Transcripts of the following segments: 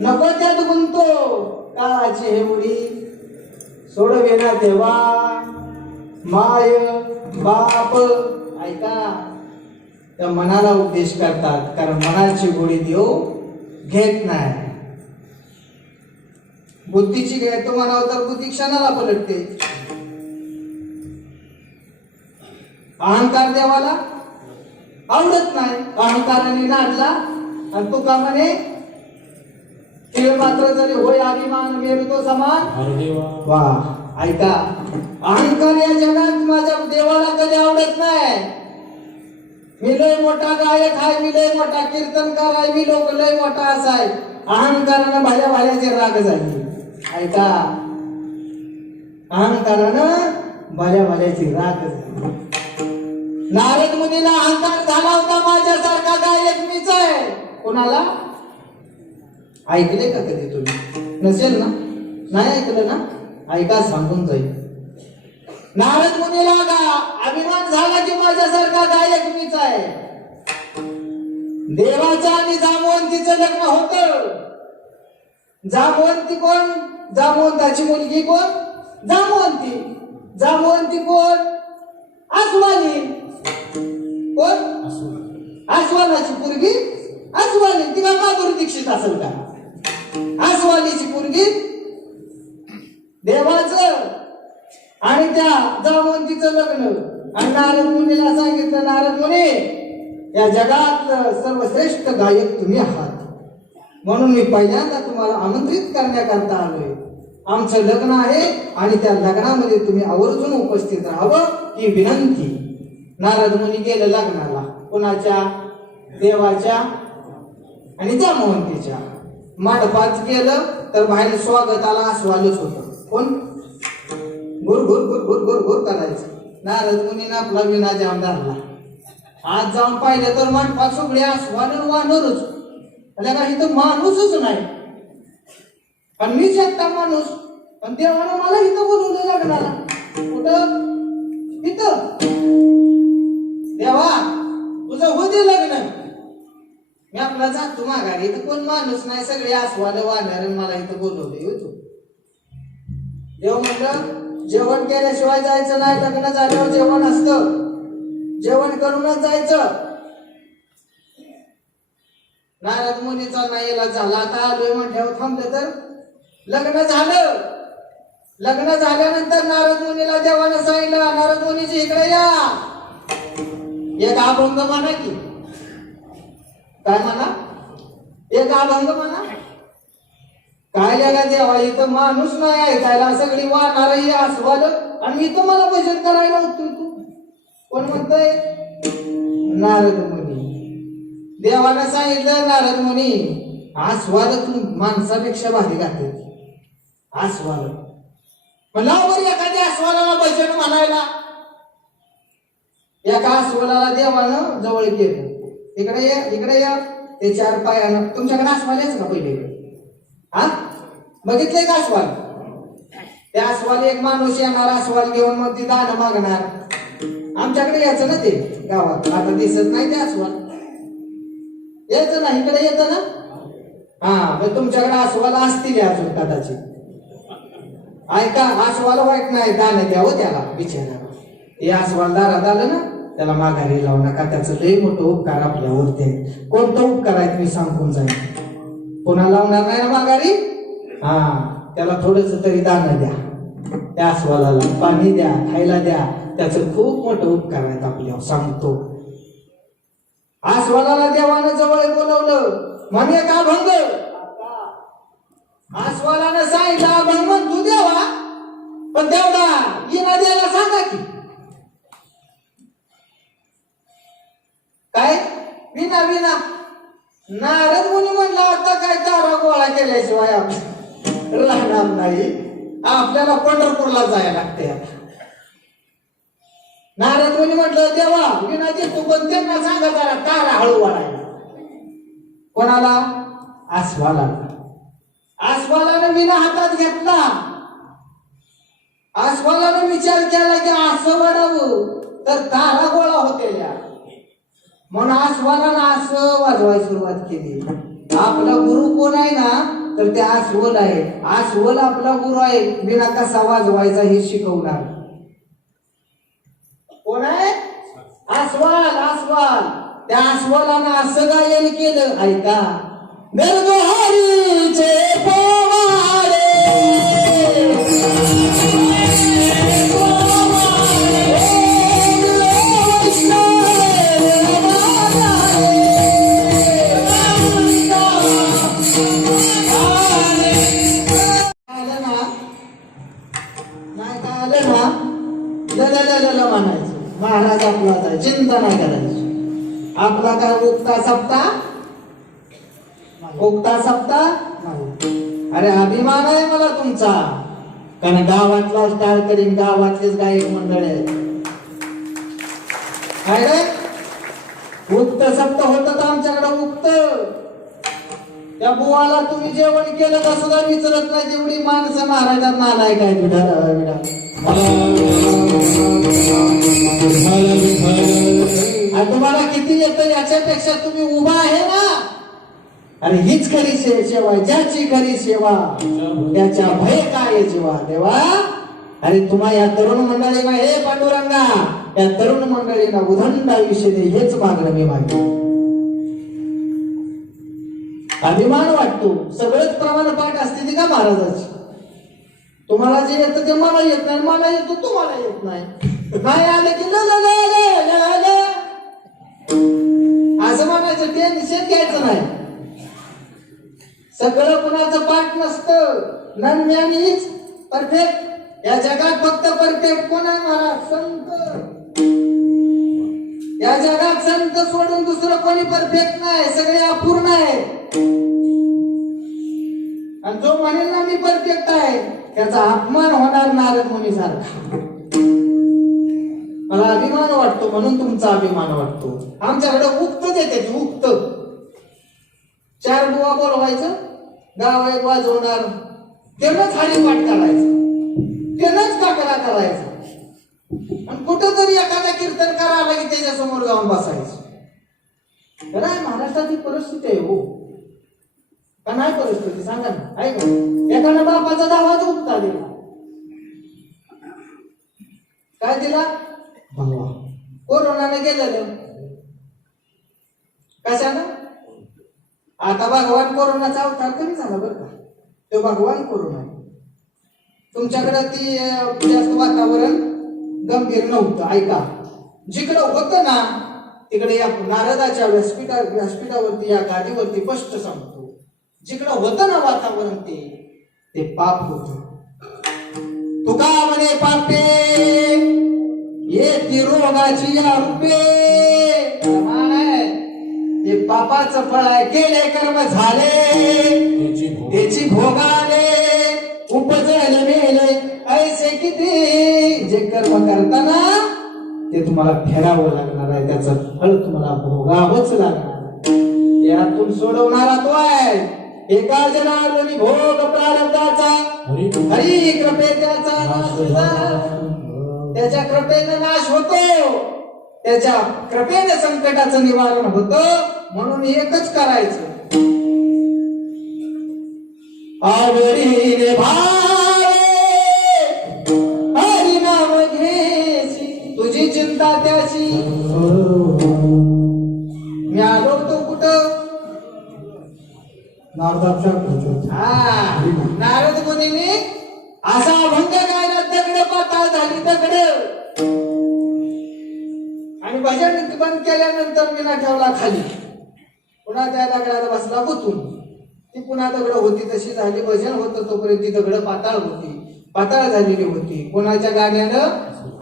नको त्यात गुंतो काळाची हे मुळी सोडवेना देवा माय बाप. ऐका, त्या मनाला उपदेश करतात, कारण मनाची गोडी देव घेत नाही. बुद्धीची घेतो म्हणावं तर बुद्धी क्षणाला पलटते. अहंकार देवाला आवडत नाही. अहंकाराने नाडला आणि तुका म्हणे खेळ मात्र जरी होय अभिमान मेरू तो समान. वा, ऐका, अहंकार या जगात माझ्या देवाला कधी आवडत नाही. मी लय मोठा गायक आहे, मी लय मोठा कीर्तनकार आहे, मी लोक लय मोठा असाय. अहंकारानं भाल्या भाल्याचे राग झाली. ऐका, अहंकारानं भाल्या भाल्याची राग झाली. नारद मुनीला अहंकार झाला होता, माझ्यासारखा गायक मीच आहे. कोणाला ऐकले का कधी तुम्ही? नसेल ना, नाही ऐकलं ना? ऐका, सांगून जाईल. नारद मुनीला अभिमान झाला की माझ्यासारखा गायक मीच आहे. देवाचं आणि जामवंतीचं लग्न होतं. जामवंती कोण? जामवंताची मुलगी कोण? जामवंती. जामवंती कोण? आसवानी. कोण? आसवानाची पोरगी आसवानी. ती का माधुरी दीक्षित असेल का? आसवानीची पोरगी देवाचं आणि त्या जामवंतीचं लग्न. आणि नारद मुनीला सांगितलं, नारद मुनी, या जगात सर्वश्रेष्ठ गायक तुम्ही आहात, म्हणून मी पहिल्यांदा तुम्हाला आमंत्रित करण्याकरता आलोय. आमचं लग्न आहे आणि त्या लग्नामध्ये तुम्ही आवर्जून उपस्थित राहावं ही विनंती. नारद मुनी गेलं लग्नाला. कोणाच्या? देवाच्या आणि जामवंतीच्या. मंडपात गेलं तर बाहेर स्वागताला आसवालच होतं. कोण? गुर गुर गुर गुर गुर गुर करायचं. नारद मुनीनं आपला विना जाम धरला. आज जाऊन पाहिलं तर मंडपात सगळे आसवान वानरच. का इथं माणूसच नाही, पण मीच एकटा माणूस. पण देवानं मला इथं बोलवलं लग्नाला. कुठं? इथं. देवा, तुझं होते लग्न, मी आपला जातो माघारी. इथं कोण माणूस नाही, सगळे आसवान वानर, मला इथं बोलवले. होतो देव म्हणलं, जेवण केल्याशिवाय जायचं नाही. लग्न झाल्यावर जेवण असतं, जेवण करूनच जायचं. नारद मुनीचा नाहीला झाला. आता आलोय म्हटल्यावर थांबलं तर लग्न झालं. लग्न झाल्यानंतर नारद मुनीला देवानं सांगितलं, नारद मुनीची इकडे या. एक अभंग म्हणा की. काय म्हणा? एक अभंग म्हणा. काय लागा देवा, इथं माणूस नाही ऐकायला, सगळी वाहणारही आसवाल, आणि इथं मला भजन करायला होतो तू. कोण म्हणतंय? नारद मुनी. देवानं सांगितलं, नारद मुनी, आसवाल तू माणसापेक्षा भारी गाते. आसवाल म्हणला, एखाद्या आसवाला भजन म्हणायला. एका आसवाला देवानं जवळ केलं. इकडे या, इकडे या. ते चार पायानं. तुमच्याकडे आसवाल याच का पहिले? हा, बघितले का आसवाल? त्या आसवाल एक माणूस येणार आसवाल घेऊन, मग ती दान मागणार. आमच्याकडे यायचं ना ते गावात. आता दिसत नाही ते आसवाल. यायचं ना, इकडे येतं ना. हा, मग तुमच्याकडे आसवाल असतील अजून कदाचित. ऐका, आसवाल वाईट नाही, दान द्यावं त्याला बिचारा. हे आसवाल दारात आलं ना, त्याला माघारी लावू नका. त्याचं लय मोठं उपकार आपल्यावरती आहे. कोणतं उपकार आहेत मी सांगून जाईल. पुन्हा लावणार नाही ना माघारी. हा, त्याला थोडस तरी दान द्या. त्या आसवालाला पाणी द्या, खायला द्या. त्याचं खूप मोठं उपकार आहेत आपल्यावर, सांगतो. आसवालाला देवानं जवळ बोलवलं. म्हणे का अभंग. आसवालानं सांगितलं, अभंग म्हण तू देवा, पण तेवढा विना द्यायला सांगा की. काय विना? विना. नारद मुनी म्हणला, आता काय तारा गोळा केल्याशिवाय राहणार नाही. आपल्याला पंढरपूरला जायला लागते. नारद मुनी म्हटलं, देवा विना देतो, पण त्यांना सांगा जरा तारा हळू वाढायला. कोणाला? आसवाला. आसवालानं विना हातात घेतला. आसवालानं विचार केला की असं वाढावं तर तारा गोळा होते. म्हणून आसवालानं असं वाजवायला सुरुवात केली. आपला गुरु कोण आहे ना, तर ते अस्वल आहे. अस्वल आपला गुरु आहे, बिना कसा वाजवायचा हे शिकवणार. कोण आहे? अस्वल. अस्वल. त्या अस्वलानं असं गायन केलं, ऐका. नरहरीचे पोवाडे म्हणायचं. महाराज आपलाच आहे, चिंता नाही करायची. आपला काय उगता सप्ता? उगता सप्ता नाही. अरे अभिमान आहे मला तुमचा, कारण गावातला स्टार करीन, गावातलेच गायक मंडळ आहे. काय रे उगत सप्त होत तर आमच्याकडे उगत. त्या बुवाला तुम्ही जेवण केलं का सुद्धा विचारत नाही, तेवढी माणसं महाराजांना आलाय काय विडा. तुम्हाला किती येतं याच्यापेक्षा तुम्ही उभा आहे ना. अरे हीच खरी सेवा, ज्याची खरी सेवा त्याच्या भय काय जीवा देवा. अरे तुम्हा या तरुण मंडळीला, हे पांडुरंगा, या तरुण मंडळीला उदंड आयुष्य दे, हेच मागणं मी मागतो. अभिमान वाटतो. सगळंच प्रमाण पाठ असते ती का महाराजाची. तुम्हाला जे येतं ते मला येत नाही, मला येतो तुम्हाला येत नाही. नाही आलं की असं म्हणायचं, ते निषेध घ्यायचं नाही. सगळं कुणाचं पाठ नसतं. None man is perfect. या जगात फक्त परफेक्ट कोण आहे? महाराज, संत. या जगात संत सोडून दुसरं कोणी परफेक्ट नाही, सगळे अपूर्ण आहे. आणि जो म्हणेल ना मी परफेक्ट आहे, त्याचा अपमान होणार नारद मुनी सारखा. मला अभिमान वाटतो म्हणून तुमचा अभिमान वाटतो. आमच्याकडे उक्त देते, उक्त. 4 बुवा बोलवायचं, गावात वाजवणार, त्यानंच हरिपाठ करायचं, त्यानंच काकडा करायचा. आणि कुठं तरी एखादा कीर्तनकार आला की त्याच्या समोर जाऊन बसायचं. काय महाराष्ट्राची परिस्थिती आहे हो का नाही? परिस्थिती सांगा ना. ऐका, एखाद्या बापाचा दावाच उगता दिला. काय दिला? कोरोनाने गेलेलं. कशानं? आता भगवान कोरोनाचा अवतार कमी झाला बरं का. तो भगवान कोरोना आहे. तुमच्याकडे ती जास्त वातावरण गंभीर नव्हतं. ऐका, जिकडं होतं ना तिकडे या नारदाच्या व्यासपीठावरती, या गादीवरती स्पष्ट सांगतो, जिकडं होतं ना वातावरण ते पाप होत. तुका म्हणे पापे येती रोगाची या रूपे. हे पापाचं फळ आहे, केले कर्म झाले त्याची भोगाले, उपजले मेले ऐसे किती. जे कर्म करताना ते तुम्हाला फेरावं लागणार आहे, त्याचं फळ तुम्हाला भोगावंच लागणार आहे. यातून सोडवणारा तो आहे. एका जनार्दनी भोग प्रारब्धाचा, हरी कृपे त्याचा नाश. त्याच्या कृपेनं नाश होतो, त्याच्या कृपेने संकटाचं निवारण होतं. म्हणून एकच करायचं, आवडीने भावे हरी नाम घेसी, तुझी चिंता त्याची. मी आलो होतो कुठं? नारद मुनीने असा अभंग गायला, दगड पाताळ झाली दगड. आणि भजन बंद केल्यानंतर मीना ठेवला खाली. पुन्हा त्या दगडाला बसला गुतून. ती पुन्हा दगड होती तशी झाली. भजन होतं तोपर्यंत ती दगड पाताळ होती, पाताळ झालेली होती. कोणाच्या गाण्यानं?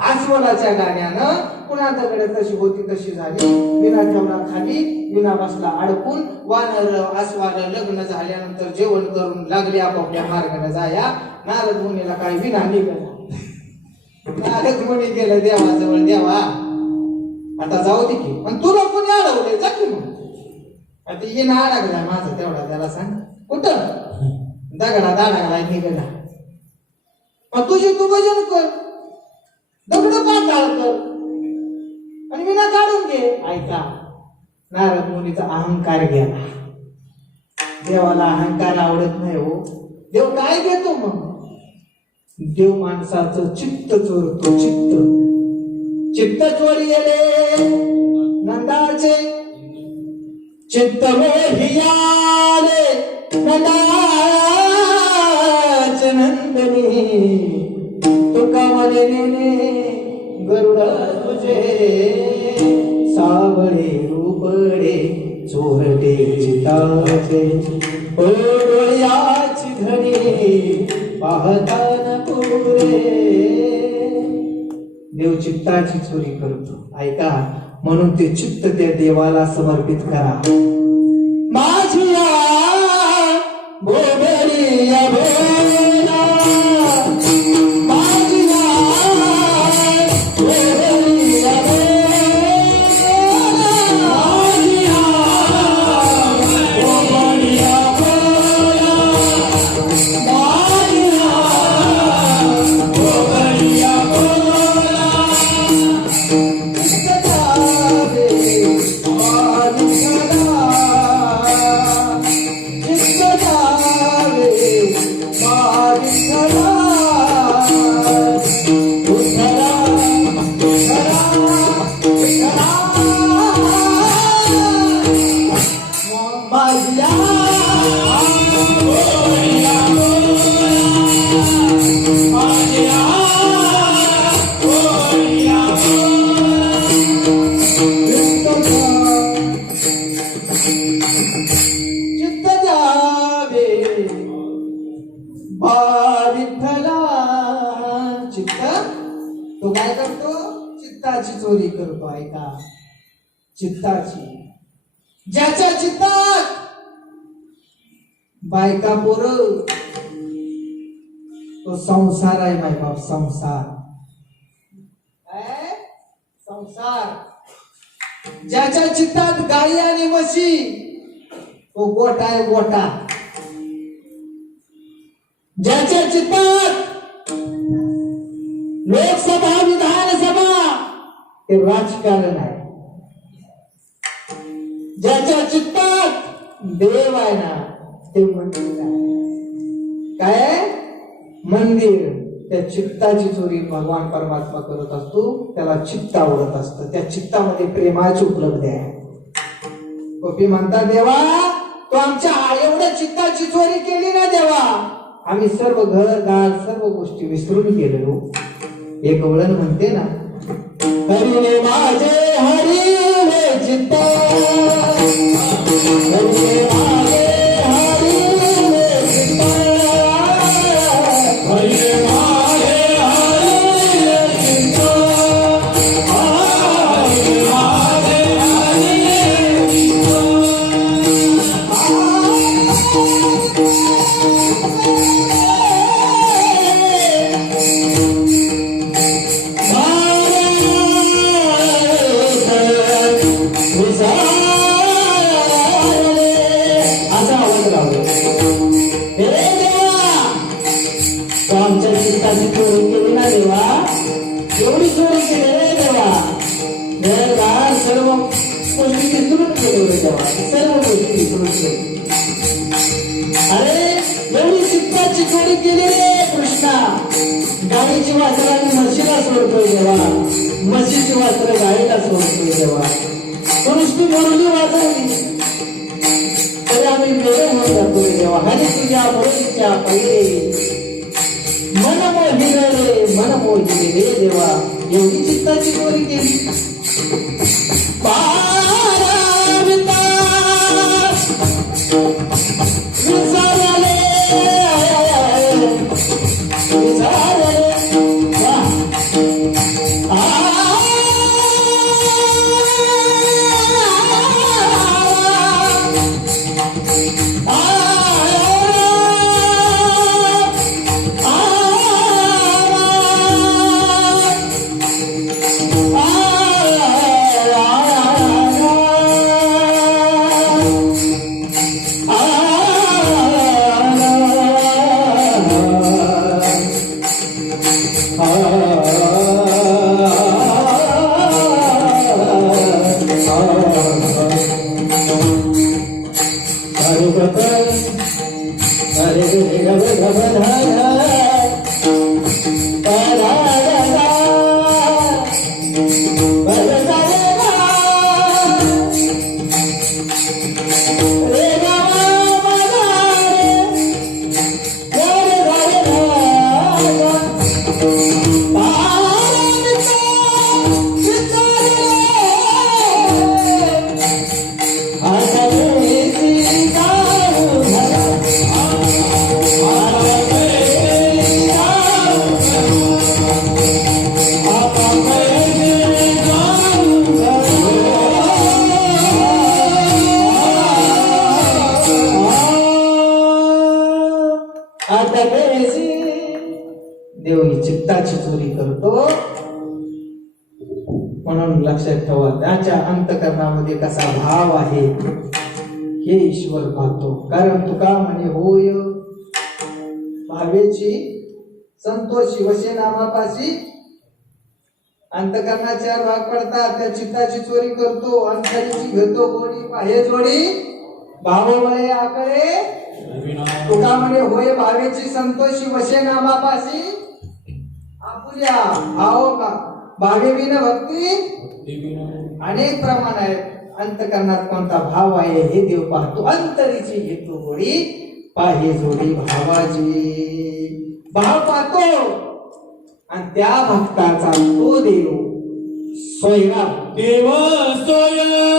अस्वलाच्या गाण्यानं. पुन्हा दगड तशी होती तशी झाली. मीना ठेवला खाली, मीना बसला अडकून. वानर अस्वाल लग्न झाल्यानंतर जेवण करून लागले आपापल्या मार्गाने जाया. नारद मुनीला काही विना निघाला. नारद मुनी गेलं देवाजवळ, देवा आता जाऊ दे की, पण तुला कोणी अडवलंय? जा की मग. आता ये ना अडकलाय माझा तेवढा, त्याला सांग कुठं? दगडात अडकलाय निघाला. मग तुझी तू भजन कर, दगड पाताळ कर आणि विना काढून घे. ऐका, नारद मुनीचा अहंकार गेला. देवाला अहंकार आवडत नाही हो. देव काय घेतो मग? देव माणसाचं चित्त चोरतो. चित्त चोरिले नंदाचे चित्त मोहियाले नंदाचे नंदनी तुका मने गरुड तुझे सावळे रूपडे चोरटे चिताचे ओ डोळ्याची धणी पाहता पुरे. देव चित्ताची चोरी करतो. ऐका, म्हणून ते चित्त त्या देवाला समर्पित करा. माझिया बोबरिया भोला माझिया बोबरिया तो काय करतो? चित्ताची चोरी करतो. ऐका, चित्ताची. ज्याच्या चित्तात बायका पोर तो संसार आहे माय बाप. संसार काय? संसार. ज्याच्या चित्तात गाई आणि म्हशी तो गोठा आहे. गोठा. ज्याच्या चित्तात लोकसभा विधानसभा ते राजकारण आहे. ज्याच्या चित्तात देव आहे ना ते मंदिर आहे. काय? मंदिर. त्या चित्ताची चोरी भगवान परमात्मा करत असतो. त्याला चित्त आवडत असतं. त्या चित्तामध्ये प्रेमाची उपलब्धी आहे. गोपी म्हणतात, देवा तो आमच्या एवढ्या चित्ताची चोरी केली ना देवा, आम्ही सर्व घरदार सर्व गोष्टी विसरून गेलो. एक वळण म्हणते ना, हरिने माझे हरिने चित्त हरिने माझे हरिने चित्त हरिने माझे हरिने चित्त हरिने माझे हरिने चित्त. आमच्या चित्ताची चोरी केली ना देवा, एवढी चोरी केली रे देवा. घरदार सर्व गोष्टी विसरून केली देवा. सर्व गोष्टी विसरून केली. अरे एवढी चित्ताची चोरी केली रे कृष्णा. गाईची वासरं आम्ही म्हशीला सोडतोय देवा. म्हशीची वासरं गाईला सोडतोय देवा. नुसती मुरली वाजवली तरी आम्ही वेळ होऊन जातोय देवा. हरी तुझ्या मुरलीच्या पहिले मन मोहिले रे मन मोहिले रे देवा. एवढी चित्ताची चोरी केली. पाराविता विचारले विचारले Hare रे गावा माझा रे, रे रे राजा. तारांचा विचारले, आता बेसी जाऊ घरा. आता बेसी जाऊ घरा. आता बेसी जाऊ घरा. आता बेसी देव ही चित्ताची चोरी करतो. म्हणून लक्षात ठेवा, त्याच्या अंतकरणामध्ये कसा भाव आहे हे ईश्वर पाहतो. कारण तुका म्हणे होय भावेची संतोषी वशे नामापाशी. अंतकरणात चार भाग पडतात. त्या चित्ताची चोरी करतो, अंतरीची घेतो कोणी पाहे जोडी. भावमय आकडे तुका म्हणे होय भावेची संतोषी वशे नामापाशी. आपुल्या भाव का भावे बिन भक्ती अनेक प्रमाण आहेत. अंतकरणात कोणता भाव आहे हे देव पाहतो. अंतरीची घेतो गोडी पाहे जोडी भावाची. भाव पाहतो आणि त्या भक्ताचा तो देव सोयरा. देव सोयरा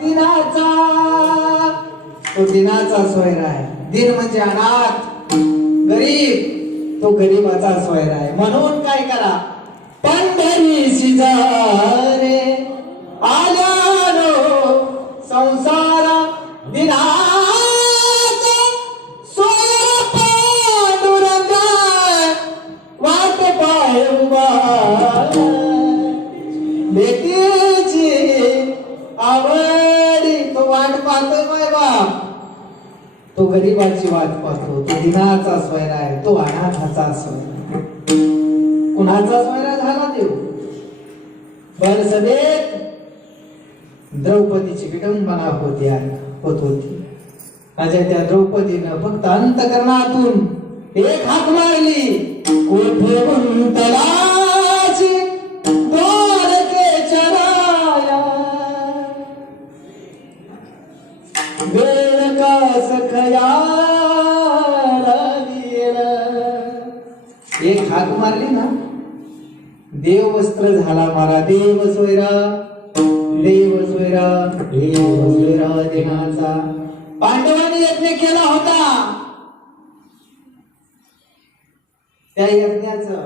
दिनाचा तो दिनाचा सोयरा आहे. दिन म्हणजे अनाथ गरीब, तो गरीबाचा सोयरा आहे. म्हणून काय करा, पंढरीशी जा रे आल्यानो संसारा. दिनाचा सोयरा पांडुरंगा वाट पाय उभा. बेटीची आवडी तो वाट पाहतोय माय बाप. तो गरीबाची वाट पाहतो. तो दिनाचा सोयरा आहे. तो अनाथाचा सोयरा. कुणाचा सोयरा झाला देव? बरसदेत द्रौपदीची विडंबना होत होती. माझ्या त्या द्रौपदीनं फक्त अंतकरणातून एक हाक मारली. कोठे गुंतलाची द्वारकेच्या राया. वेळ का सखयाला लिहिला. एक हाक मारली ना, देव वस्त्र झाला मारा. देव सोयरा, देव सोयरा, देव सोयरा दिनाचा. पांडवांनी यज्ञ केला होता. त्या यज्ञाचं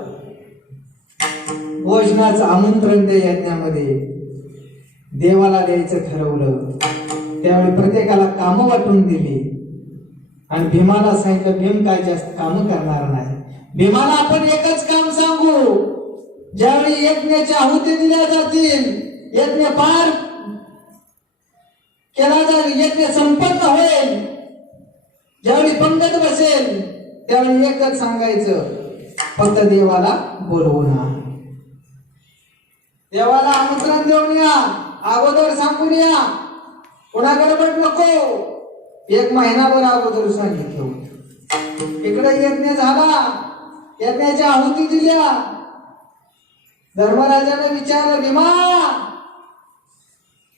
भोजनाचं आमंत्रण त्या यज्ञामध्ये देवाला द्यायचं ठरवलं. त्यावेळी प्रत्येकाला कामं वाटून दिली आणि भीमाला सांगितलं भीम काय जास्त काम करणार नाही. भीमाला आपण एकच काम सांगू, ज्यावेळी यज्ञाच्या आहुती दिल्या जातील, यज्ञ पार केला जाईल, यज्ञ संपन्न होईल, ज्यावेळी पंगत बसेल त्यावेळी एकच सांगायचं, फक्त देवाला बोलवून आ. देवाला आमंत्रण देऊन या, अगोदर सांगून या, कोणा गडबड नको. एक महिनाभर अगोदर सांगितलं होतं. इकडे यज्ञ झाला, यज्ञाच्या आहुती दिल्या. धर्मराजाने विचारलं, भीमा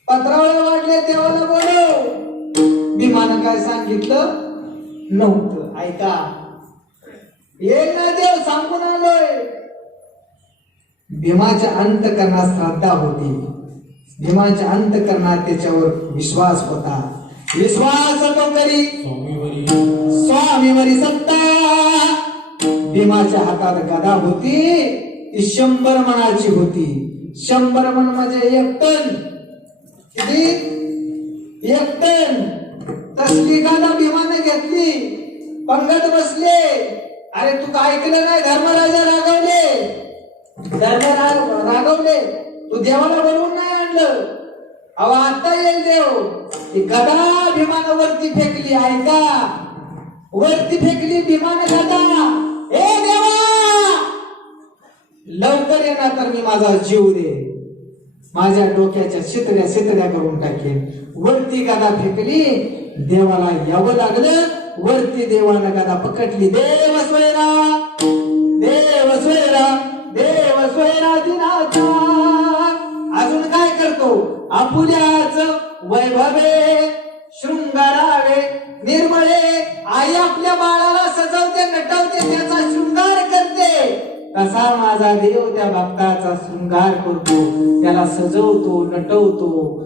पत्रावळ्या वाढले देवाला बोलव. भीमानं काय सांगितलं नव्हतं. ऐका, येईल ना देव, सांगून आलोय. भीमाच्या अंतकरणात श्रद्धा होती, भीमाच्या अंतकरणात त्याच्यावर विश्वास होता. विश्वास तो करी स्वामीवरी सत्ता. भीमाच्या हातात गदा होती, ती 100 मणाची होती. 100 मन म्हणजे 1 टन. किती? 1 टन. तसली गदा भीमाने घेतली, पंगत बसले. अरे तू काय ऐकलं नाही? धर्मराजा रागवले, रागवले. तू देवाला बोलवून नाही आणलं. अहो आता येईल देव. ती गदा भीमानं वरती फेकली. ऐका, वरती फेकली भीमानं गदा. ए देवा, लवकर येणार तर मी माझा जीव दे, माझ्या डोक्याच्या शितड्या करून टाकेन. वरती गदा फेकली, देवाला यावं लागलं. वरती देवानं गदा पकडली. देव स्वैरा, देव स्वैरा, देव स्वैरा दिनाचा. अजून काय करतो? आपुल्याच वैभवे शृंगारावे निर्मळे. आई आपल्या बाळाला सजवते, नटवते, त्याचा शृंगार करते. तसा माझा देव त्या भक्ताचा शृंगार करतो, त्याला सजवतो, नटवतो,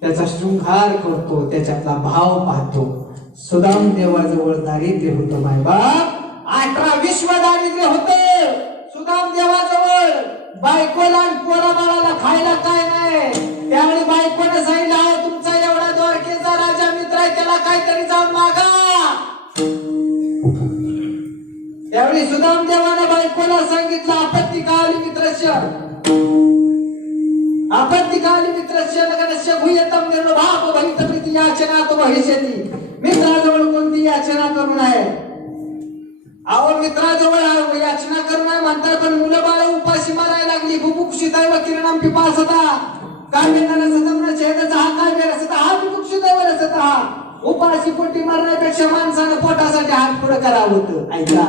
त्याचा शृंगार करतो, त्याच्यातला भाव पाहतो. सुदाम देवाजवळ दारिद्र्य होतं मायबाप, 18 विश्व दारिद्र्य होतं सुदाम देवाजवळ. बायकोला आणि पोरा बाळाला खायला काय नाही. त्यावेळी बायकोने सांगितलं, "आहे तुमचा एवढा द्वारकेचा राजा मित्र आहे, त्याला काहीतरी जाऊन मागा." त्यावेळी सुदाम देवाने बायकोला सांगितलं, "आपत्ती काली मित्रस्य आपत्ती काली मित्रस्य लगनस्य भूयतम निर्लोभाप भवितप्रीती याचना तो भविष्यती." मित्राजवळ कोणती याचना करू नये. अहो मित्राजवळ याचना करू नये म्हणतात, पण मुलं बाळ उपाशी मारायला लागली. बुभुक्षिताय व किरणम पिपासता कामिन्यानं सदमन छेदचा हा काय वेरसता हा बुभुक्षिताय व रसता. उपाशी पोटी मारण्यापेक्षा माणसानं पोटासाठी हात पुढे करावं होतं. ऐका,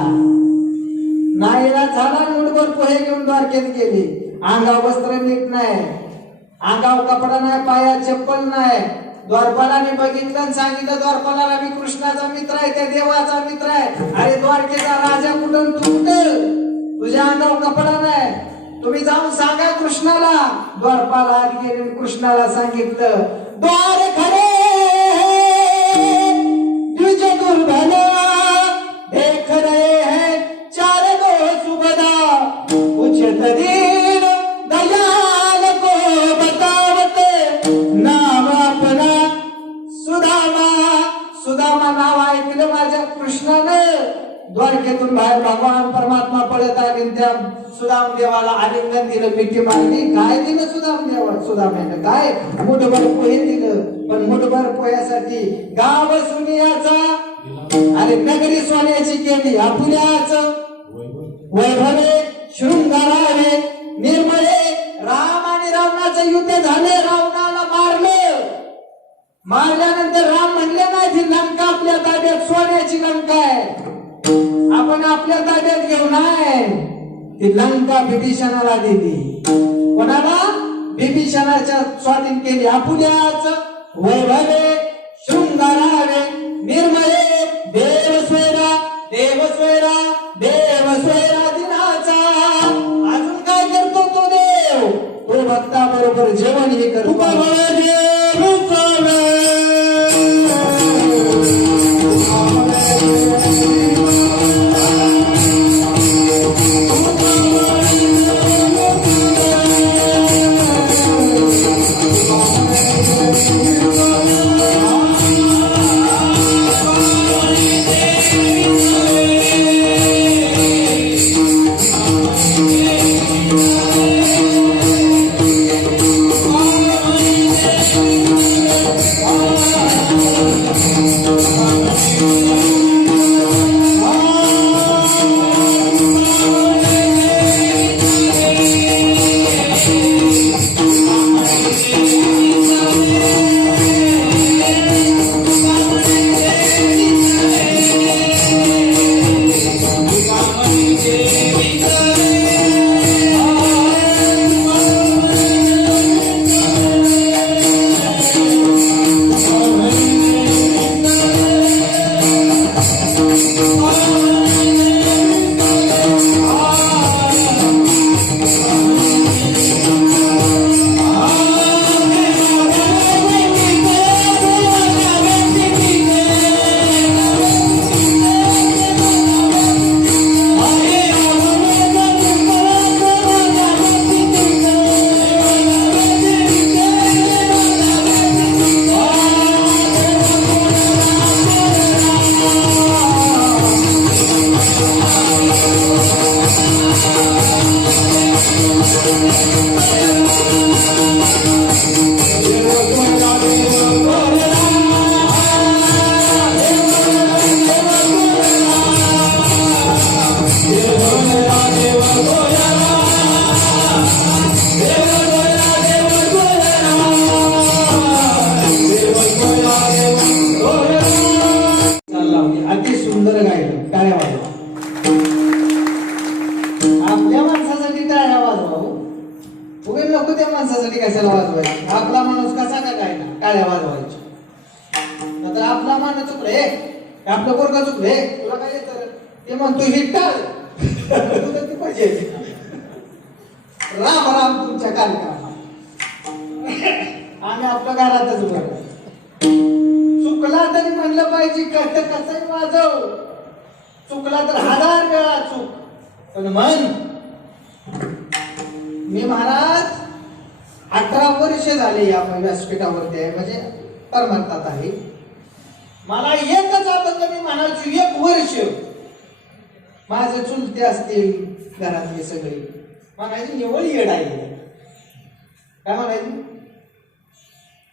नाईला झाला मुठभर पोहे घेऊन द्वारकेत गेली. अंगाव वस्त्र नीट नाही, अंगाव कपडा नाही, पायात चप्पल नाही. द्वारपालाने बघितलं आणि सांगितलं, द्वारपालाला मी कृष्णाचा मित्र आहे, त्या देवाचा मित्र आहे. अरे द्वारकेचा राजा कुठून तू कुठं, तुझ्या अंगावर कपडा नाही, तुम्ही जाऊन सांगा कृष्णाला. द्वारपाल आत गेले, कृष्णाला सांगितलं, द्वार खरे द्विज दुर्बल देख रहे हैं चार गो सुबदा उचित दीन दयाल को बतावते नाम अपना सुदामा. सुदामा नाव ऐकलं माझ्या कृष्णानं. द्वारकेतून बाहेर भगवान परमात्मा पळत आले, त्या सुदाम देवाला आलिंगन दिलं, मिठी मारली. काय दिलं सुदामाने काय? मुठभर पोहे दिलं. पण मुठभर पोह्यासाठी गाव सोन्याचा आणि नगरी सोन्याची केली. आपुल्याच वैभवे शृंगारावे निर्मळे. राम आणि रावणाचं युद्ध झाले, रावणाला मारलं. मारल्यानंतर राम म्हणले नाही, ती लंका आपल्या ताब्यात, सोन्याची लंका आहे, आपण आपल्या ताब्यात घेऊ नये. ती लंका विभीषणाला दिली. कोणाला? विभीषणाच्या स्वाधीन केली. आपुल्याच वैभवे शृंगारावे निर्मळे देवस्वेरा देवस्वेरा देवस्वेरा दिनाचा. अजून काय करतो तो देव? तो भक्ताबरोबर जेवण हे करतो. टाळ्या वाजवायच्या. नंतर आपला मान चुकले, आपलं पोरगा चुकले, तुला काय येतं ते म्हणतो ही टाळ तुला ती पाहिजे. राम राम तुमच्या कार्यक्रमात आम्ही आपल्या घरातच बरं. चुकला तरी म्हणलं पाहिजे कसंही वाजव, चुकला तर 1000 वेळा चूक, पण म्हण मी महाराज 18 वर्ष झाले या व्यासपीठावरती आहे, म्हणजे परमार्थात आहे. मला एकच अभंग मी म्हणायचो 1 वर्ष. माझे चुलते असतील घरातले सगळे म्हणायचे निवळ येड आहे, काय म्हणायचे.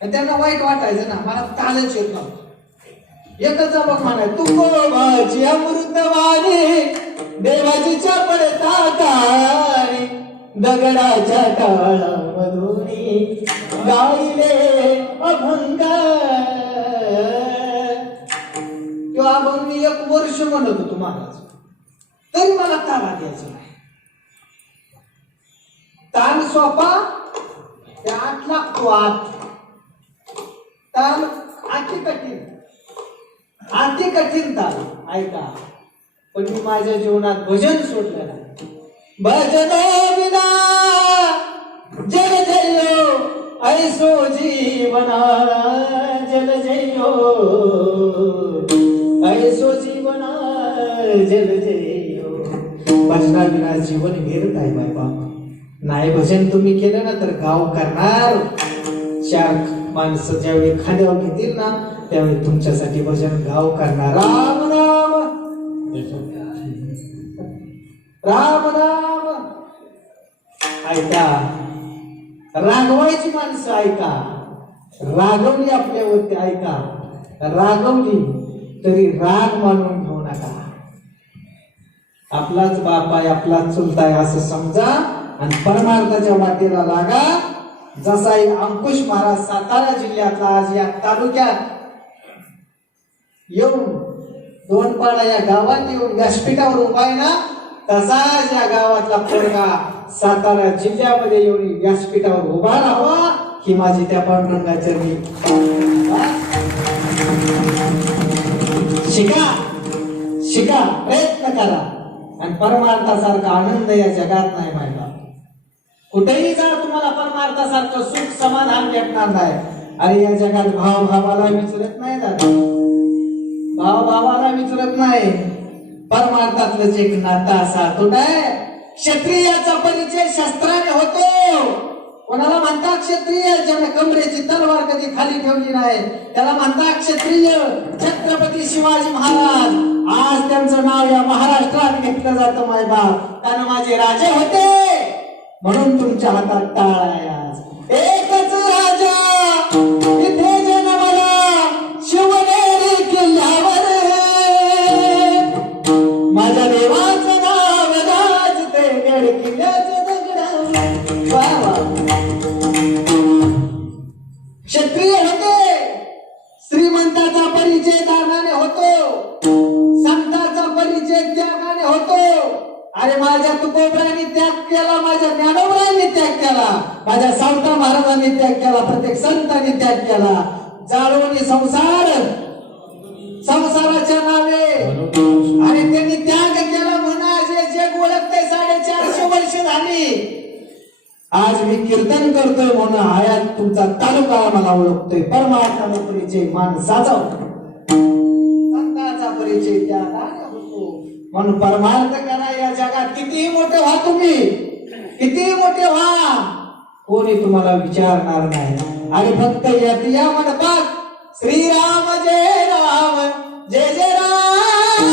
त्यांना वाईट वाटायचं ना, मला तालच येत नव्हतं. एकच अभंग म्हणाय तुकोबाची अमृतवाणी देवाची पडता तारे दगडाच्या टाळामधून गाईले अभंग. किंवा अभंग मी 1 वर्ष म्हणत होतो महाराज, तरी मला तारा द्यायचं नाही. ताण सोपा त्या 8 लागतो. ताण अति कठीण ताण ऐका. पण मी माझ्या जीवनात भजन सोडलं नाही. भजन विना जल जयो ऐसो जीवना, जल जयो ऐसो जीवना, जल जयो. भजना विना जीवन व्यर्थ आहे बाबा. नाही भजन तुम्ही केलं ना तर गाव करणार. 4 माणसं ज्यावेळी खाद्यावर घेतील ना त्यावेळी तुमच्यासाठी भजन गाव करणार. राम राम राम राम. ऐका, रागवायची माणसं ऐका, रागवली आपल्यावरती ऐका, रागवली तरी राग मानून घेऊ नका. आपलाच बाप आहे, आपलाच चुलता आहे असं समजा आणि परमार्थाच्या वाटेला लागा. जसा एक अंकुश महाराज सातारा जिल्ह्यातला आज या तालुक्यात येऊन 2 पाडा या गावात येऊन व्यासपीठावर उभा आहे ना, तसाच या गावातला पोरगा सातारा जिल्ह्यामध्ये येऊन व्यासपीठावर उभा राहावा ही माझी त्या पांडुरंगाची शिका प्रयत्न करा. आणि परमार्थासारखा आनंद या जगात नाही माहिती. कुठेही जा तुम्हाला परमार्थासारखं सुख समाधान भेटणार नाही. अरे या जगात भाव भावाला विचारत नाही दादा, भाव भावाला विचारत नाही. परमार्थातलंच एक नाता असा तो काय क्षत्रियाचा परिचय शस्त्राने होतो. कोणाला म्हणतात क्षत्रिय ज्याने कमरेची तलवार कधी खाली ठेवली नाही त्याला म्हणतात क्षत्रिय. छत्रपती शिवाजी महाराज आज त्यांचं नाव या महाराष्ट्रात घेतलं जातं मायबाप, कारण माझे राजे होते म्हणून तुमच्या हातात टाळ आहे. आज एकच राजा इथे जन्मला शिवनेरी किल्ल्यावर, माझ्या देवाचं नाव गाजते गड किल्ल्याच्या दगडावर. क्षत्रिय होते, श्रीमंताचा परिचय दानाने होतो, संताचा परिचय त्यागाने होतो. अरे माझ्या तुकोबरांनी त्याग केला, माझ्या ज्ञानोबरांनी त्याग केला, माझ्या सावता महाराजांनी त्याग केला, प्रत्येक संतांनी त्याग केला. जाळवणी संसाराच्या नावे आणि त्यांनी त्याग केला म्हणा जे जग ओळखते. 450 वर्ष झाली. आज मी कीर्तन करतोय म्हणून आयात तुमचा तालुका मला ओळखतोय. परमार्थाचा परिचय माणसाचा होतो, संतांचा परिचय त्यागाने होतो. म्हणून परमार्थ करा. या जगात कितीही मोठे व्हा, तुम्ही कितीही मोठे व्हा, कोणी तुम्हाला विचारणार नाही. आणि फक्त या मंडपात श्रीराम जय राम जय जय राम,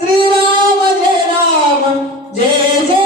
श्रीराम जय राम जय जय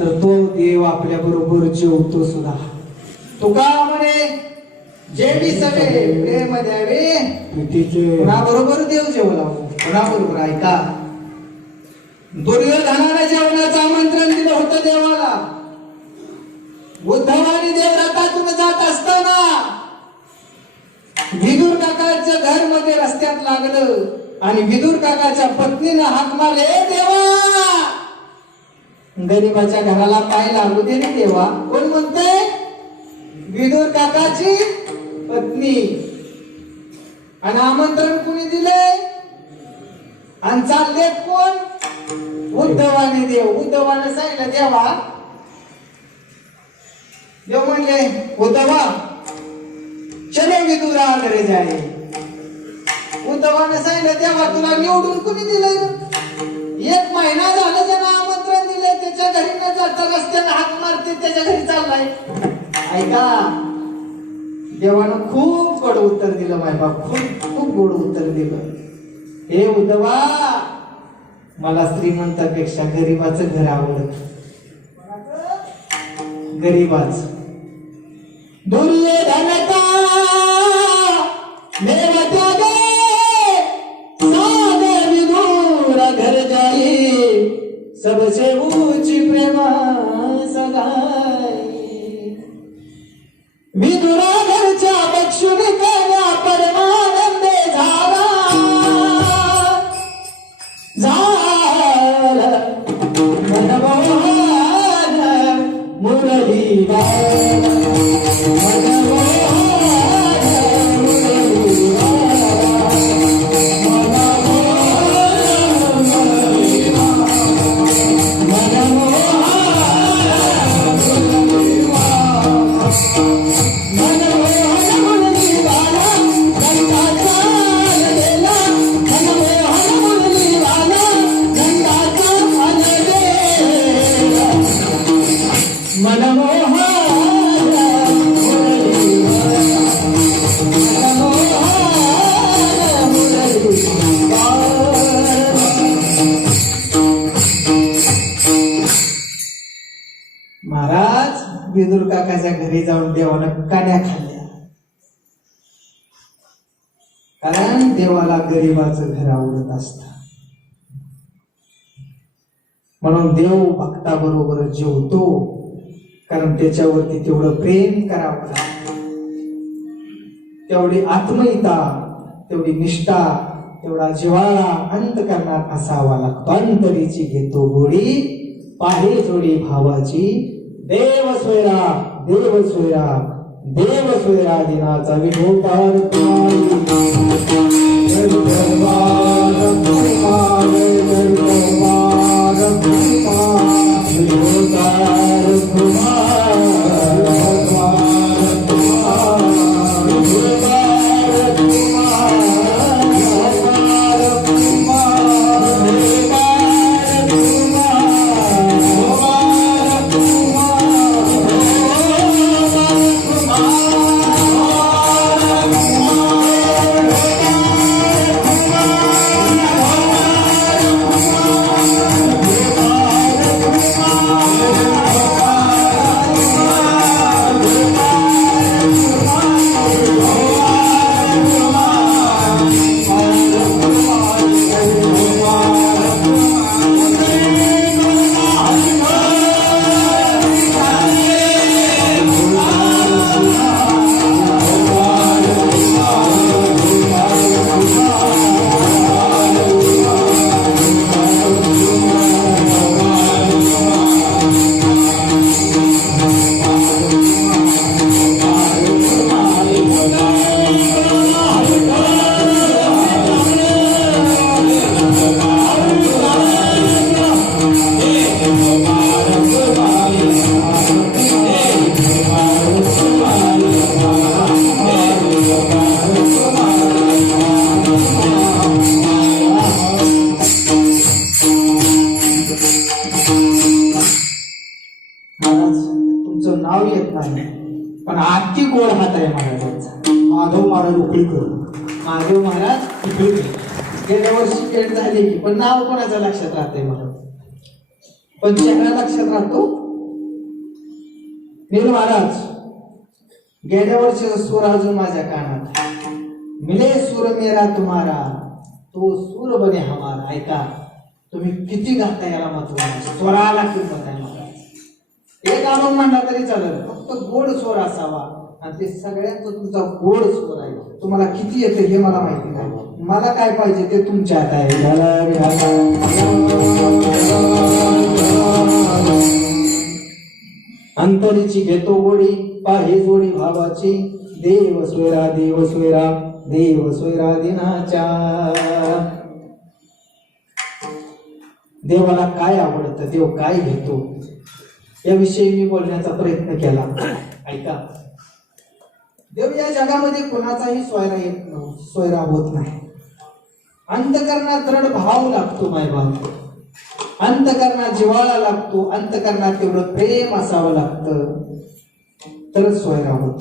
तर तो देव आपल्या बरोबर जेवतो सुद्धा. तुका म्हणे जेडी सगळे प्रेम द्यावे कुणाबरोबर देव जेवला कुणाबरोबर. ऐका, दुर्योधनाला जेवणाचं आमंत्रण दिलं होतं देवाला. उद्धवाने देवरातातून जात असताना विदुर काकाचं घर मध्ये रस्त्यात लागलं आणि विदुर काकाच्या पत्नीनं हाक मारले, देवा गरीबाच्या घराला पाय लागू दे रे देवा. कोण म्हणते? विदुर काकाची पत्नी. आणि आमंत्रण कुणी दिले आणि चालले कोण? उद्धवाने. उद्धवाने सांगितलं देवा. देव म्हणले उद्धवा चलो विदुरा घरी जाणे. उद्धवाने सांगितलं देवा तुला निवडून कुणी दिलं? 1 महिना झालं ज्यांना आमंत्रण दिले त्याच्या घरी न जाता रस्त्याने हाक मारते त्याच्या घरी चाललाय. ऐका, देवानं खूप गोड उत्तर दिलं. माय बाप खूप गोड उत्तर दिलं. हे उद्धवा, मला श्रीमंतापेक्षा गरीबाचं घर आवडत. गरीबाच. दुर्योधनता मेरा त्यागे सादे विदुर घर जाई सबसे ऊंची प्रेमा सगाई. विदुरा घरच्या बक्षुन कन्या परमानंदे झाला मनमोहन मुरलीधर. महाराज विदुर काकाच्या घरी जाऊन देवानं काड्या खाल्ल्या. कारण देवाला गरीबाचं घर आवडत असत. म्हणून देव भक्ताबरोबर जेवतो. कारण त्याच्यावरती तेवढं प्रेम करावं लागतं, तेवढी आत्मीयता, तेवढी निष्ठा, तेवढा जिव्हाळा अंतकरणात असावा लागतो. अंतरीची घेतो गोडी पाहे जोडी भावाची. देव सोयरा देव सोयरा देव सोयरा दिनाचा विठोबार तुमचं नाव येत नाही पण आजची गोड हात आहे महाराजांचा. माधव महाराज उकळीकर. महादेव महाराज उकळीकर. गेल्या वर्षी भेट झाली पण नाव कोणाचं लक्षात राहतंय मला? पण चेहरा लक्षात राहतो नील महाराज, गेल्या वर्षीचा सूर अजून माझ्या कानात, मिले सूर मेरा तुम्हारा, तो सूर बने हमारा. ऐका, तुम्ही किती गाता याला महत्व आहे, स्वराला किंमत आहे महाराज. एक अभंग म्हणला तरी चालेल, फक्त गोड स्वर असावा, आणि ते सगळ्यांचा तुमचा गोड स्वर आहे. तुम्हाला किती येते हे मला माहिती नाही, मला काय पाहिजे ते तुमच्या हात आहे. अंतरीची घेतो गोडी, पाहे जोडी भावाची, देव सोयरा देव सोयरा देव सोयरा दिनाच्या. देवाला काय आवडतं, देव काय घेतो, याविषयी मी बोलण्याचा प्रयत्न केला. ऐका, देव या जगामध्ये कोणाचाही सोयरा होत नाही. अंतकरणात दृढ भाव लागतो मायबाप, अंतकरणात जिव्हाळा लागतो, अंतकरणात तेवढं प्रेम असावं लागतं, तरच सोयरा होत.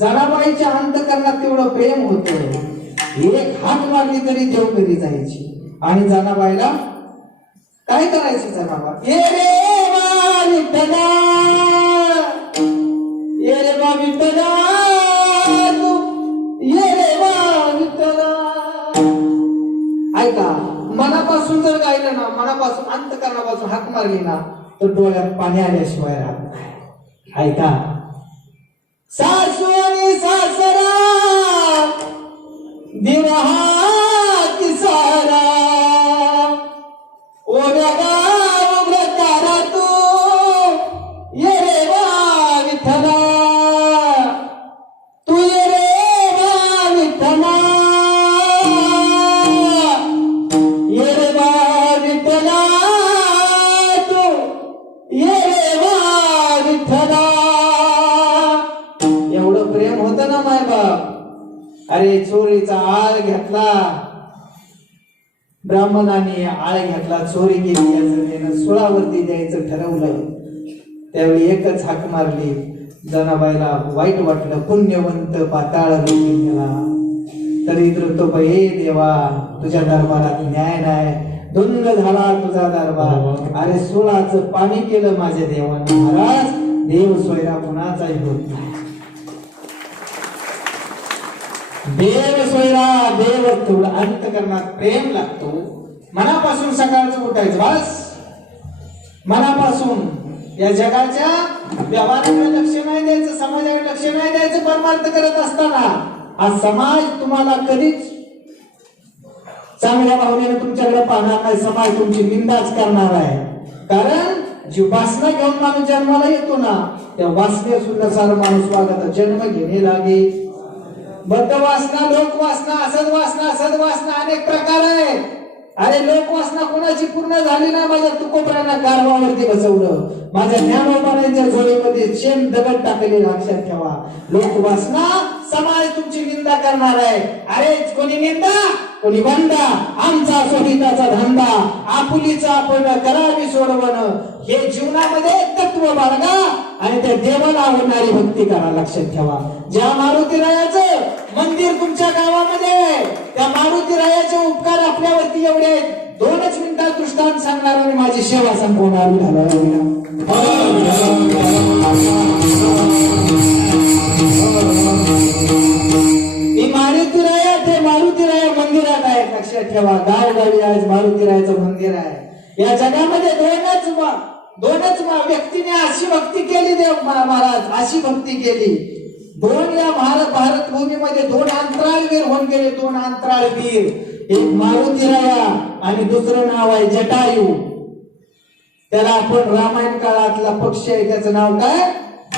जनाबाईच्या अंतकरणात तेवढं प्रेम होतं, एक हाक मारली तरी देव घरी जायची. आणि जनाबाईला काय करायची जनाबा, ये रे वा विठ्ठला, ये रे वा विठ्ठला, तू ये रे वा विठ्ठला. ऐका, मनापासून जर गायलं ना, मनापासून अंतकरणापासून हाक मारली ना, तर डोळ्यात पाणी आल्याशिवाय राहत नाही. ऐका, सासू आणि सासरा दिवहात सारा, ओढ्या गाव तारा, तू ये रे वा विठ्ठला, तू ये रे वा विठ्ठला, ये रे वा विठ्ठला, तू ये रे वा विठ्ठला. एवढं प्रेम होतं ना माय बाप. अरे चोरीचा आळ घेतला, ब्राह्मणाने आळ घेतला, चोरी केली, त्याचं सुळावरती द्यायचं ठरवलं. त्यावेळी एकच हाक मारली, जनाबाईला वाईट वाटलं, पुण्यवंत पाताळ गेला. तरी तो हे देवा, तुझ्या दरबारात न्याय नाही, धुंद झाला तुझा दरबार. अरे सुळाचं पाणी केलं माझ्या देवानं. महाराज, देव सोयरा कुणाचाही होत नाही. देव सोयरा देव, तेवढं अंतकरणात प्रेम लागतो. मनापासून सकाळचं उठायचं, बस मनापासून. या जगाच्या व्यवहाराकडे लक्ष नाही द्यायचं, समाजाकडे लक्ष नाही द्यायचं. परमार्थ करत असताना हा समाज तुम्हाला कधीच चांगल्या भावनेने तुमच्याकडे पाहणार नाही. समाज तुमची निंदाच करणार आहे. कारण जी वासना घेऊन माणूस जन्माला येतो ना, त्या वासनेनुसार माणूस वागत. जन्म घेणे लागे, बद्ध वासना, लोक वासना, असद वासना, सद्वासना, अनेक प्रकार आहे. अरे लोक वासना कोणाची पूर्ण झाली ना, माझ्या तुकोपऱ्यांना गारवावरती बसवलं, माझ्या ज्ञानोबाच्या झोळीमध्ये शेण दगड टाकले. लक्षात ठेवा, लोक वासना समाज तुमची निंदा करणार आहे. अरे कोणी निंदा, कोणी बंदा, आमचा सोडिताचा धंदा, आपुलीचा आपण करावी सोडवण. हे जीवनामध्ये तत्व बाळगा आणि त्या देवाला आवडणारी भक्ती करा. लक्षात ठेवा, ज्या मारुतीरायाचं मंदिर तुमच्या गावामध्ये, त्या मारुतीरायाचे उपकार आपल्यावरती एवढे आहेत. 2च मिनिटात दृष्टांत सांगणार आणि माझी सेवा संपवणार. मारुतीराया, ते मारुतीराया मंदिरात आहे. लक्षात ठेवा, गावगावी आज मारुतीरायाचं मंदिर आहे. या जगामध्ये दोनच व्यक्तीने अशी भक्ती केली, देव महाराज अशी भक्ती केली. या भारत भूमीमध्ये 2 अंतराळवीर होऊन गेले. 2 अंतराळवीर, एक मारुतीराया आणि दुसरं नाव आहे जटायू. त्याला आपण रामायण काळातला पक्षी आहे, त्याचं नाव काय,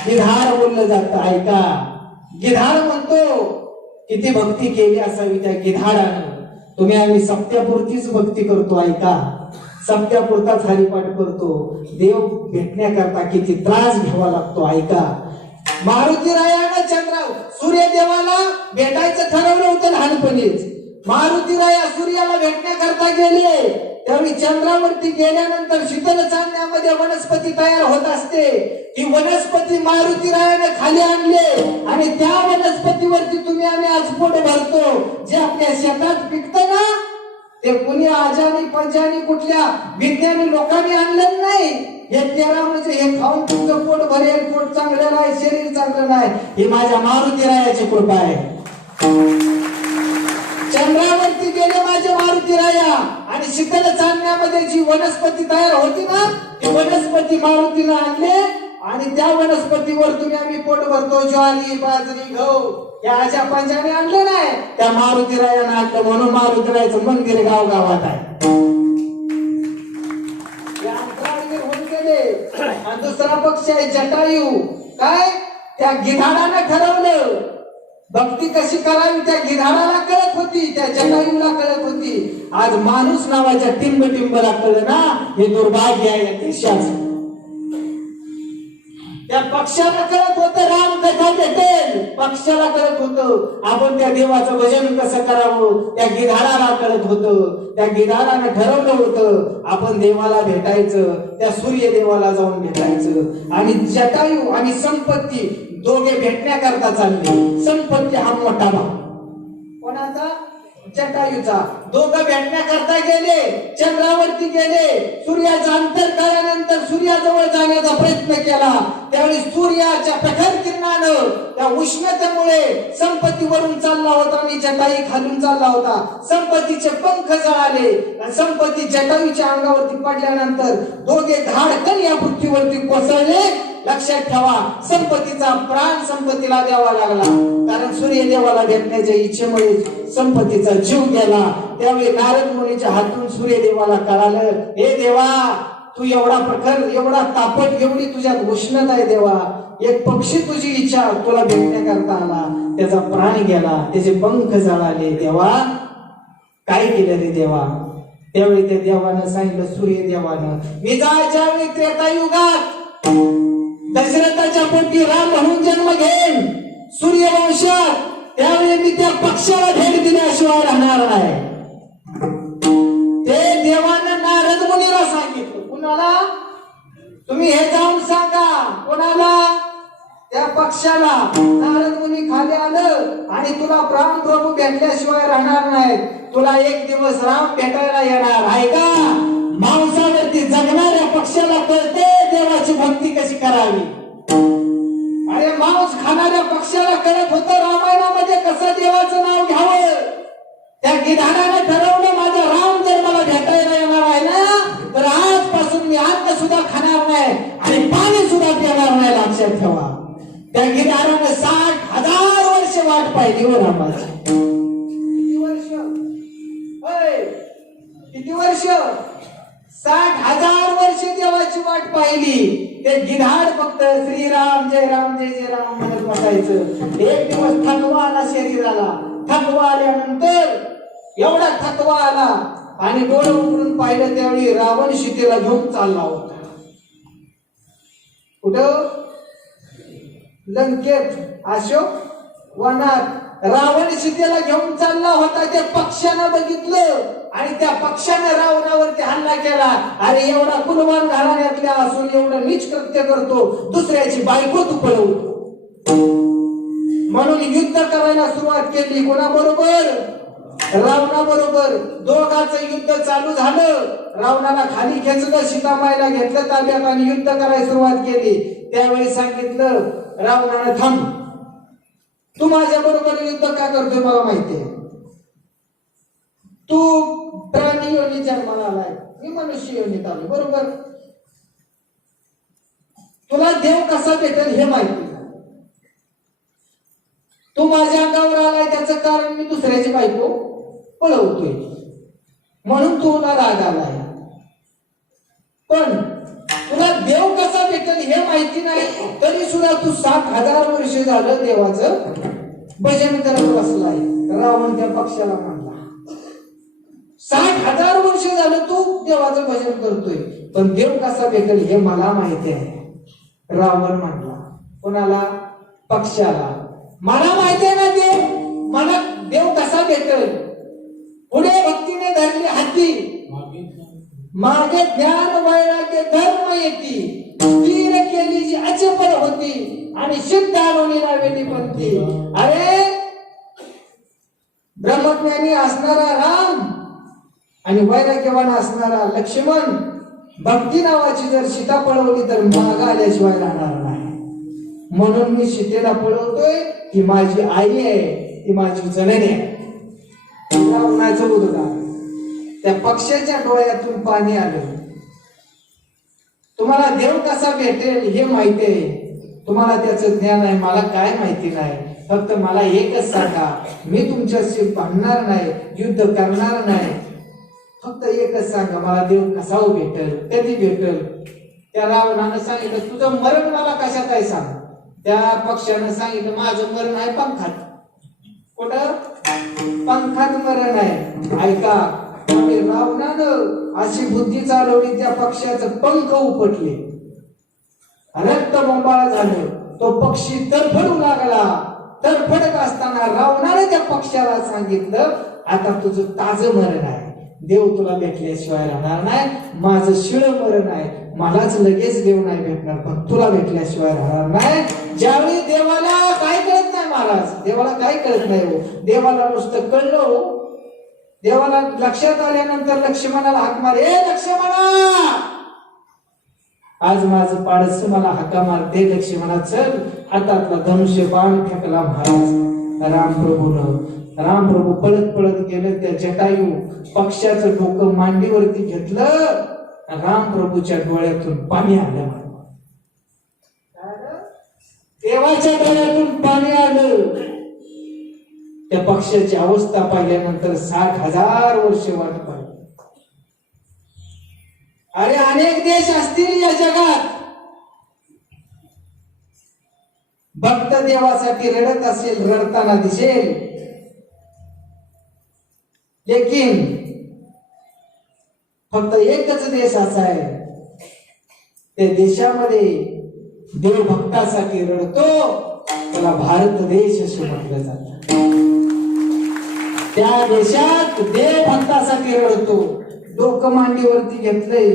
गिधाड बोललं जातं. ऐका, गिधाड म्हणतो, किती भक्ती केली असावी त्या गिधाडानं. तुम्ही आम्ही सप्त्यापुरतीच भक्ती करतो. ऐका, सप्त्यापुरताच हरिपाठ करतो. देव भेटण्याकरता किती त्रास घ्यावा लागतो. ऐका, मारुतीरायानं सूर्यदेवाला भेटायचं ठरवलं होतं लहानपणीच. मारुतीराया सूर्याला भेटण्याकरता गेले. त्यावेळी चंद्रावरती गेल्यानंतर शीतल चांदण्यामध्ये वनस्पती तयार होत असते. ती वनस्पती मारुतीरायाने खाली आणले आणि त्या वनस्पतीवरती तुम्ही आम्ही आज पोट भरतो. जे आपल्या शेतात पिकतं ना, ते कुणी आजानी पंजानी कुठल्या विज्ञानी लोकांनी आणलं नाही. हे 13 म्हणजे हे खाऊन तुमचं पोट भरेल, पोट चांगलं नाही, शरीर चांगलं नाही, ही माझ्या मारुती रायाची कृपा आहे. चंद्रावरती गेले माझे मारुती राया आणि शीतल चांदण्यामध्ये जी वनस्पती तयार होती ना, ती वनस्पती मारुतीला आणले आणि त्या वनस्पतीवर तुम्ही आम्ही पोट भरतो. ज्वारी, बाजरी, गहू या अशा पंजाने आणलं नाही, त्या मारुती रायानं आणलं. म्हणून मारुती रायाचं मंदिर गावागावात आहे. होऊन गेले. आणि दुसरा पक्ष आहे जटायू. काय त्या गिधाडानं ठरवलं भक्ती कशी करावी, त्या गिधाडाला कळत होती, त्या जटायूला कळत होती. आज माणूस नावाच्या टिंबला कळलं ना, हे दुर्भाग्य आहे या देशाचं. त्या पक्षाला कळत होतं राम कथा भेटेल, पक्षाला कळत होतं आपण त्या देवाचं भजन कसं करावं, त्या गिधाडाला कळत होतं. त्या गिधाडानं ठरवलं होतं आपण देवाला भेटायचं, त्या सूर्य देवाला जाऊन भेटायचं. आणि जटायू आणि संपत्ती दोघे भेटण्याकरता चालले. संपत्ती हा मोठा भाग कोणाचा, जटायूचा. दोघं भेटण्याकरता गेले, चंद्रावरती गेले. सूर्याचं अंतर कळल्यानंतर सूर्याजवळ जाण्याचा प्रयत्न केला. त्यावेळी सूर्याच्या प्रखर किरणानं त्या उष्णतेमुळे संपत्तीवरून चालला होता आणि जटायू खालून चालला होता. संपत्तीचे पंख जळाले. संपत्ती जटायूच्या अंगावरती पडल्यानंतर दोघे धाडकन या पृथ्वीवरती कोसळले. लक्षात ठेवा, संपत्तीचा प्राण संपत्तीला द्यावा लागला, कारण सूर्यदेवाला भेटण्याच्या इच्छेमुळे संपत्तीचा जीव गेला. त्यावेळी नारद मुनीच्या हातून सूर्यदेवाला कळालं, हे देवा तू एवढा प्रखर, एवढा तापट, एवढी तुझ्यात उष्णता आहे देवा, एक पक्षी तुझी इच्छा तुला भेटण्याकरता आला, त्याचा प्राण गेला, त्याचे पंख जळाले. देवा काय केलं रे देवा? त्यावेळी त्या देवानं सांगितलं, सूर्यदेवानं, मी जायच्या वेळी त्रेतायुगात दशरथाच्या पोटी राम म्हणून जन्म घेईन सूर्यवंशात, त्यावेळी मी त्या पक्षाला भेट दिल्याशिवाय राहणार नाही. ते देवानं नारद मुनीला सांगितलं. कुणाला? तुम्ही हे जाऊन सांगा. कोणाला? त्या पक्षाला. नारद मुनी खाली आलं आणि तुला राम प्रभू भेटल्याशिवाय राहणार नाही, तुला एक दिवस राम भेटायला येणार आहे का? मांसावरती जगणाऱ्या पक्षाला कळते देवाची भक्ती कशी करावी. अरे मांस खाणाऱ्या पक्षाला कळत होतं रामायणामध्ये कसं देवाचं नाव घ्यावं. त्या गिधाडाने ठरवलं, माझा राम जर मला भेटायला येणार आहे ना, तर आजपासून मी अन्न सुद्धा खाणार नाही आणि पाणी सुद्धा पिणार नाही. लक्षात ठेवा, त्या गिधाडाने 60,000 वर्ष वाट पाहिली हो रामाची. किती वर्ष? किती वर्ष? 60,000 वर्ष देवाची वाट पाहिली. ते गिधाड फक्त श्रीराम जय राम जय जय राम म्हणत बसायचं. एक दिवस थकवा आला शरीराला. थकवा आल्यानंतर एवढा थकवा आला आणि डोळे उघडून पाहिलं, त्यावेळी रावण सीतेला घेऊन चालला होता. कुठं? लंकेत, अशोक वनात रावण सीतेला घेऊन चालला होता. त्या पक्षानं बघितलं आणि त्या पक्षाने रावणावरती हल्ला केला. अरे एवढा कुलवान घराण्यातल्या असून एवढं नीच कृत्य करतो, दुसऱ्याची बायको तू पळवतो. म्हणून युद्ध करायला सुरुवात केली. कोणाबरोबर? रावणाबरोबर. दोघांचं युद्ध चालू झालं. रावणाला खाली खेचलं, सीतामाईला घेतलं ताब्यात आणि युद्ध करायला सुरुवात केली. त्यावेळी सांगितलं रावणानं, थांब, तू माझ्या बरोबर युद्ध का करतोय मला माहितीये. तू प्राणी योनी जन्माला आलाय, मी मनुष्य योनीत आलो, बरोबर. तुला देव कसा भेटेल हे माहिती. तू माझ्या अंगावर आलाय त्याचं कारण मी दुसऱ्याची बायको पळवतोय, म्हणून तुला राग आलाय. पण तुला देव कसा भेटेल हे माहिती नाही, तरी सुद्धा तू 60,000 वर्ष झालं देवाचं भजन करत बसलाय. रावण त्या पक्षाला म्हणला, 60,000 वर्ष झालं तू देवाचं भजन करतोय, पण देव कसा भेटेल हे मला माहिती आहे. रावण म्हणला. कोणाला? पक्षाला. मला माहिती आहे ना देव, मला देव कसा भेटेल. पुढे भक्तीने धरली हाती, मागे ज्ञान वैराग्य धर्म येती, स्थिर केली जी अचपल होती आणि सिद्ध आणून वेली बनती. अरे ब्रह्मज्ञानी असणारा राम आणि वैराग्यवान असणारा लक्ष्मण भक्ती नावाची जर सीता पळवली तर माग आल्याशिवाय राहणार नाही. म्हणून मी सीतेला पळवतोय. ती माझी आई आहे, ती माझी जननी आहे. रावणाचं उद्गार, त्या पक्षाच्या डोळ्यातून पाणी आलं. तुम्हाला देव कसा भेटेल हे माहिती आहे, तुम्हाला त्याचं ज्ञान आहे, मला काय माहिती नाही. फक्त मला एकच सांगा, मी तुमच्याशी भांडणार नाही, युद्ध करणार नाही. फक्त एकच सांगा, मला देव कसा भेटेल, कधी भेटेल. त्या रावणानं सांगितलं, तुझं मरण मला कशात आहे सांग. त्या पक्षानं सांगितलं, माझं मरण आहे पंखात. कुठं? पंखात मरण आहे. ऐका, रावणानं अशी बुद्धी चालवली, त्या पक्षाचं पंख उपटले, रक्त बोंबाळ झालं. तो पक्षी तरफडू लागला. तरफडत असताना रावणाने त्या पक्षाला सांगितलं, आता तुझं ताजं मरण आहे, देव तुला भेटल्याशिवाय राहणार नाही. माझं शिळ मरण आहे, मलाच लगेच देव नाही भेटणार, पण तुला भेटल्याशिवाय राहणार नाही. ज्यावेळी देवाला काय कळत नाही महाराज, देवाला काय कळत नाही हो. देवाला नुसतं कळलं हो. देवाला लक्षात आल्यानंतर लक्ष्मणाला हाक मार, ए लक्ष्मणा, आज माझं पाडस मला हाका मारते. लक्ष्मणा चल. हातातला धनुष्य बाण फेकला महाराज रामप्रभू पळत पळत गेले. त्या जटायू पक्षाचं डोकं मांडीवरती घेतलं. रामप्रभूच्या डोळ्यातून पाणी आलं. देवाच्या डोळ्यातून पाणी आलं. त्या पक्षाची अवस्था पाहिल्यानंतर 60,000 वर्ष वाट पाहिली. अरे अनेक देश असतील या जगात, भक्त देवासाठी रडत असेल, रडताना दिसेल. लेकिन फक्त एकच देश असा आहे, त्या देशामध्ये देव भक्तासाठी रडतो, त्याला भारत देश असं म्हटलं जातं. त्या देशात देव भक्तासाठी रडतो. डोकं मांडीवरती घेतलंय,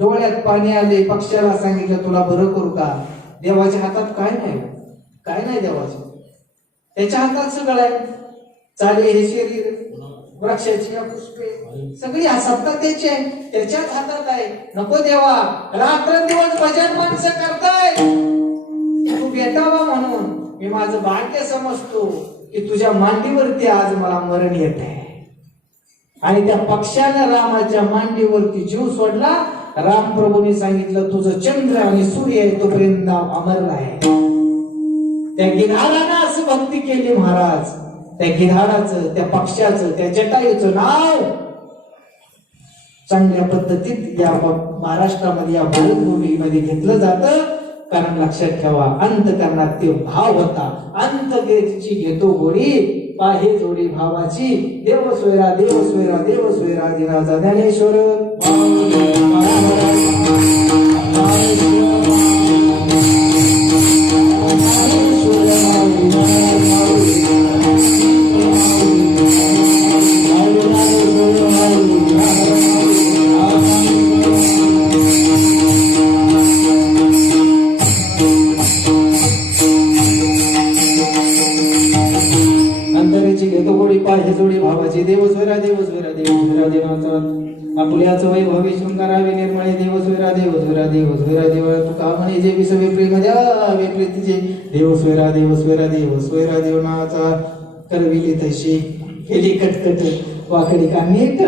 डोळ्यात पाणी आले. पक्षाला सांगितलं, तुला बरं करू का. देवाच्या हातात काय नाही, काय नाही देवाचं. त्याच्या हातात सगळं आहे. चाले हे शरीर, वृक्षाची पुष्पे, सगळी सत्ता त्याची आहे, त्याच्याच हातात आहे. नको देवा, रात्रंदिवस भजन माणसं करताय, तू भेटावा म्हणून मी माझं भाग्य समजतो की तुझ्या मांडीवरती आज मला मरण येत आहे. आणि त्या पक्षाने रामाच्या मांडीवरती जीव सोडला. रामप्रभूने सांगितलं, तुझं चंद्र आणि सूर्य आहे तोपर्यंत अमर आहे. त्या गिधाडानं असं भक्ती केली महाराज. त्या गिधाडाचं, त्या पक्षाचं, त्या जटायूचं नाव चांगल्या पद्धतीत या महाराष्ट्रामध्ये, या भारतभूमीमध्ये घेतलं जातं. कारण लक्षात ठेवा, अंतकरणात ते भाव होता. अंतकेची घेतो गोडी, पाहे जोडी भावाची. देव सोयरा देव सोयरा देव सोयरा दिनाचा ज्ञानेश्वर. हे जोडी भावाची. देव सोयरा देव सोयरा देव सोयरा देवाचा आपुल्याचं वैभवी शृंगारावे निर्मळे. देव सोयरा देव सोयरा देव सोयरा देव तुका म्हणे जे विसवे प्रेम द्या विप्रीतीचे. देव सोयरा देव सोयरा देव सोयरा देव नावाचा करविली तशी केली कटकट वाकडी का नीट.